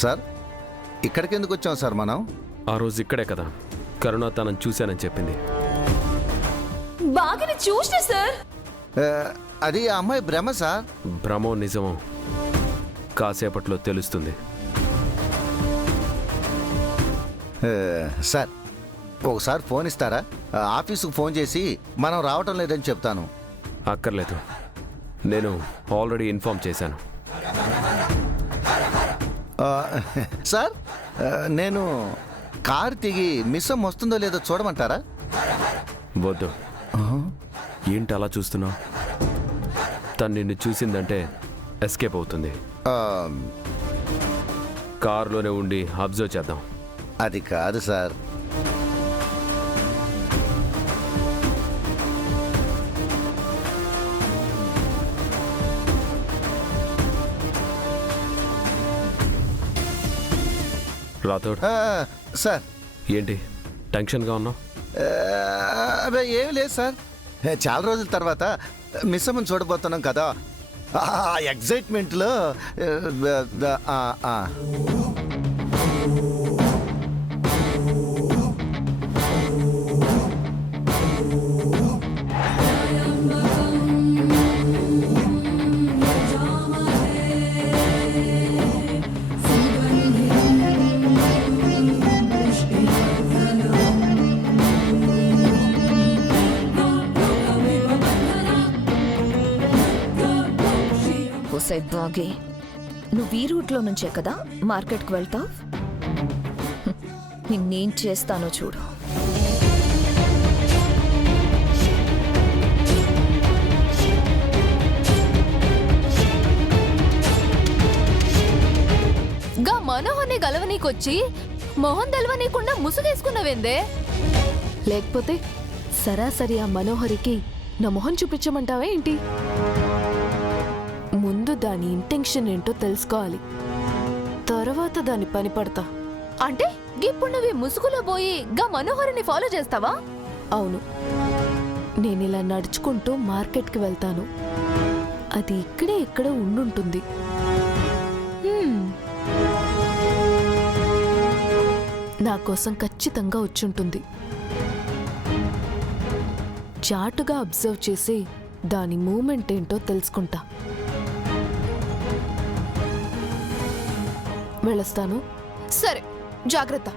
Sir ఇక్కడికి ఎందుకు వచ్చాం సార్ మనం? ఆ రోజు ఇక్కడే కదా కరుణ తనని చూశానని చెప్పింది. బాగిని చూసిన సార్. అది ఆ అమ్మాయి భ్రమ సార్. భ్రమో నిజమో కాసేపట్లో తెలుస్తుంది. సార్ ఒకసారి ఫోన్ ఇస్తారా? ఆఫీసుకు ఫోన్ చేసి మనం రావటం లేదని చెప్తాను. అక్కర్లేదు, నేను ఆల్రెడీ ఇన్ఫార్మ్ చేశాను. సార్ నేను కారు దిగి మిస్సం వస్తుందో లేదో చూడమంటారా? వద్దు. ఏంటి అలా చూస్తున్నావు? తను నిన్ను చూసిందంటే ఎస్కేప్ అవుతుంది. కారులోనే ఉండి అబ్జర్వ్ చేద్దాం. అది కాదు సార్. రాథోడ్, సార్ ఏంటి టెన్షన్గా ఉన్నావు? అదే ఏమి లేదు సార్. చాలా రోజుల తర్వాత మిస్సమ్మని చూడబోతున్నాం కదా, ఆ ఎగ్జైట్మెంట్లో బాగి, నువ్వు ఈ రూట్లో నుంచే కదా మార్కెట్కి వెళ్తావు. నిన్నేం చేస్తానో చూడు. గా మనోహర్ని గలవనీకొచ్చి మొహం తెలవనీకుండా ముసుగేసుకున్నవేందే? లేకపోతే సరాసరి ఆ మనోహరికి నా మొహం చూపించమంటావా ఏంటి? ముందు దాని ఇంటెన్షన్ ఏంటో తెలుసుకోవాలి, తర్వాత దాని పని పడతా. అంటే ఇప్పుడు నువ్వు ముసుగులో పోయి గా మనోహర్ని ఫాలో చేస్తావా? అవును, నేనిలా నడుచుకుంటూ మార్కెట్కి వెళ్తాను. అది ఇక్కడే ఎక్కడో ఉండుంటుంది. నా కోసం ఖచ్చితంగా వచ్చుంటుంది. చాటుగా అబ్జర్వ్ చేసి దాని మూమెంట్ ఏంటో తెలుసుకుంటా. వెళ్ళొస్తాను. సరే, జాగ్రత్త.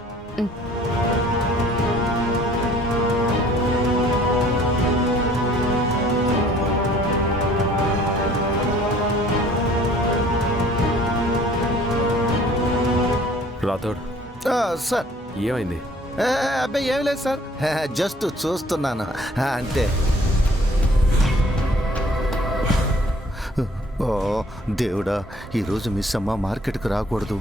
రాథోడ్, సార్ ఏమైంది? అబ్బాయి ఏం లేదు సార్, జస్ట్ చూస్తున్నాను అంతే. ఓ దేవుడా, ఈరోజు మిస్ అమ్మ మార్కెట్కి రాకూడదు.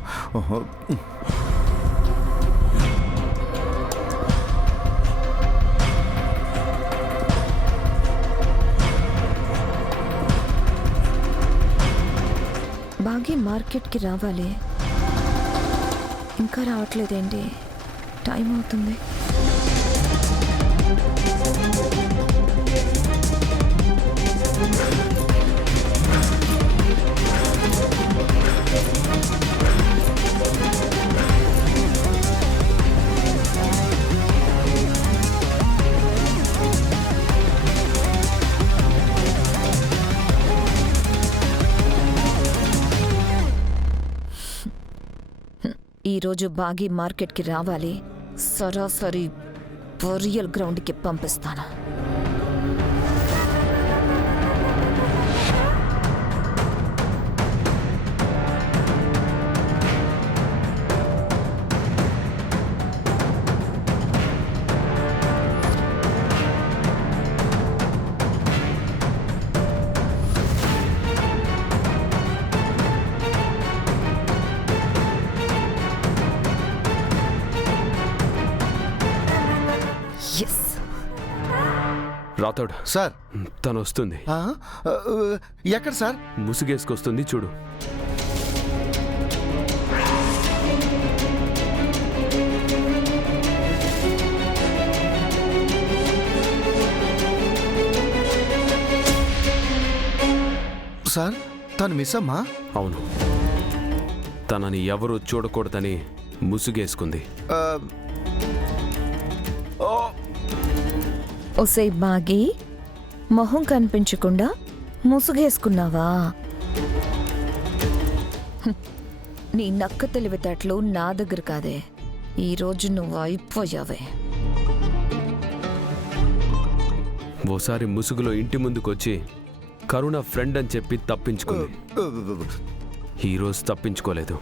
బాగి మార్కెట్కి రావాలి, ఇంకా రావట్లేదేంటి? టైం అవుతుంది. ఈరోజు బాగి మార్కెట్కి రావాలి, సరాసరి బరియల్ గ్రౌండ్కి పంపిస్తాను. రాథోడ్ సార్, తను వస్తుంది. ఎక్కడ సార్? ముసుగేసుకొస్తుంది చూడు. సార్ తను మిస్ అమ్మా? అవును, తనని ఎవరూ చూడకూడదని ముసుగేసుకుంది. ఆ, ఓ, ఒసే బాగి మొహం కనిపించకుండా ముసుగేసుకున్నావా? హ్మ్. నీ నక్క తెలివితేటలు నా దగ్గర కాదే. ఈరోజు నువ్వు అయిపోయావే. ఓసారి ముసుగులో ఇంటి ముందుకొచ్చి కరుణ ఫ్రెండ్ అని చెప్పి తప్పించుకుంది. ఈరోజు తప్పించుకోలేదు.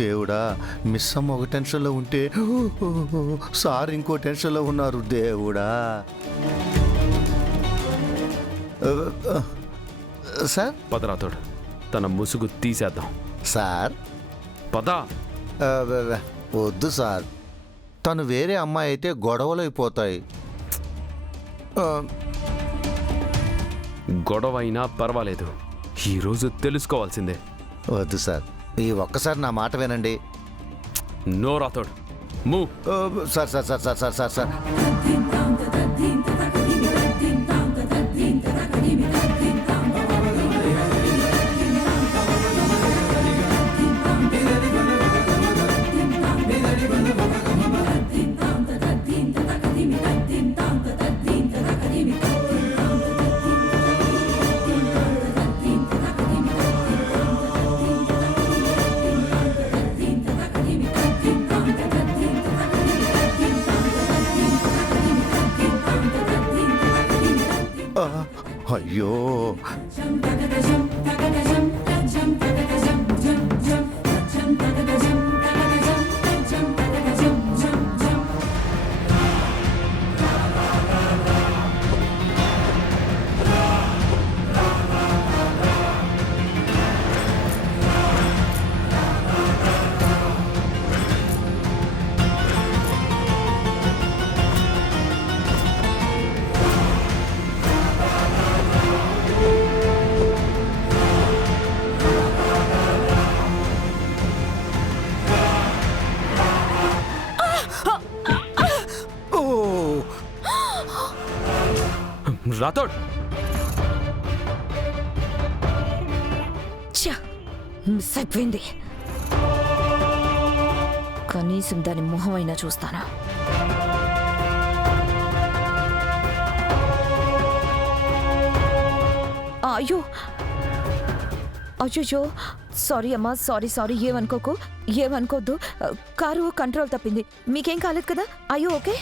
దేవుడా, మిస్ అమ్మ ఒక టెన్షన్లో ఉంటే సార్ ఇంకో టెన్షన్లో ఉన్నారు. దేవుడా. సార్ పదరాతోడు తన ముసుగు తీసేద్దాం. సార్ పదా. వద్దు సార్, తను వేరే అమ్మాయి అయితే గొడవలు అయిపోతాయి. గొడవ అయినా పర్వాలేదు, ఈరోజు తెలుసుకోవాల్సిందే. వద్దు సార్, ఈ ఒక్కసారి నా మాట వినండి. No Rathod, move. Sir sir sir sir sir sir sir అయ్యో, రాతోడ్. ఛ! మిస్ అయిపోయింది. కనీసం దాని మొహం అయినా చూస్తానా? అయ్యో అయ్యో, సారీ అమ్మా, సారీ సారీ. ఏమనుకోకు, ఏమనుకోద్దు. కారు కంట్రోల్ తప్పింది. మీకేం కాలేదు కదా? అయ్యో ఓకే.